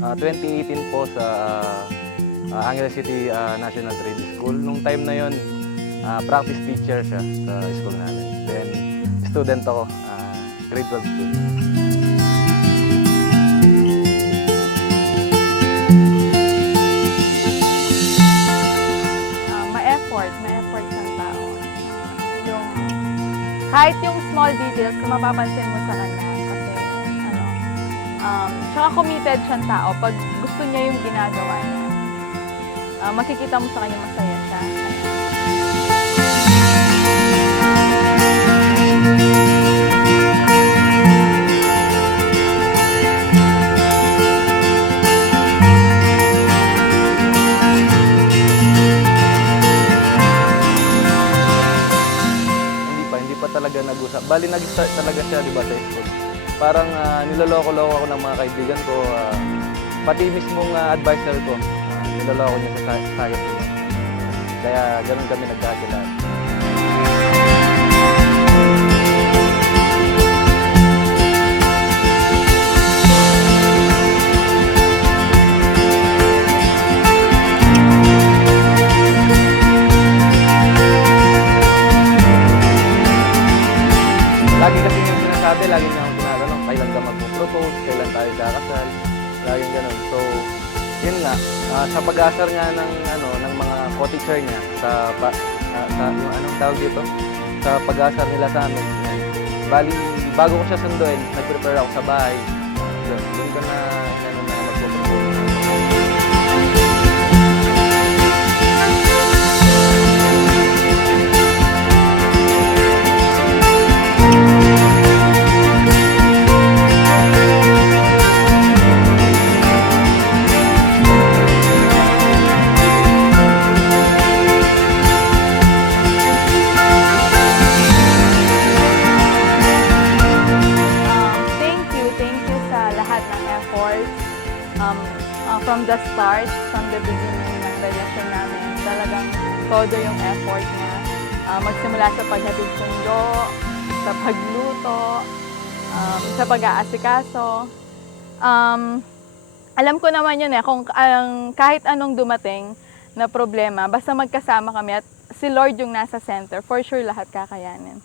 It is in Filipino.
2018 po sa Angeles City National Trade School. Nung time na yon, practice teacher siya sa school namin. Then, student ako, grade 12 student. May effort ng tao. Kahit yung small details na mapapansin mo sa kanya kasi tsaka committed siyang tao pag gusto niya yung ginagawa niya. Makikita mo sa kanya masaya siya. Hindi pa talaga nag-usap. Bali, nag-start talaga siya, di ba, sa school. Parang niloloko-loko ako ng mga kaibigan ko. Pati mismong advisor ko, niloloko niya sa science niya. Kaya ganun kami nagkakilala. Lagi kasi yung sinasabi, lagi niya akong tinatanong, kailan ka mag-propose, kailan tayo kakasal, laging ganun. So, yun nga, sa pag-asar nga ng mga co-teacher niya, sa yung anong tawag dito, sa pag-asar nila sa amin, yan. Bali, bago ko siya sunduin, nag-prepare ako sa bahay. Doon ko na mag-propose. From the start, from the beginning ng relasyon namin, talagang todo yung effort niya. Magsimula sa paghatid sundo, sa pagluto, sa pag-aasikaso. Alam ko naman yun kung kahit anong dumating na problema, basta magkasama kami at si Lord yung nasa center, for sure lahat kakayanin.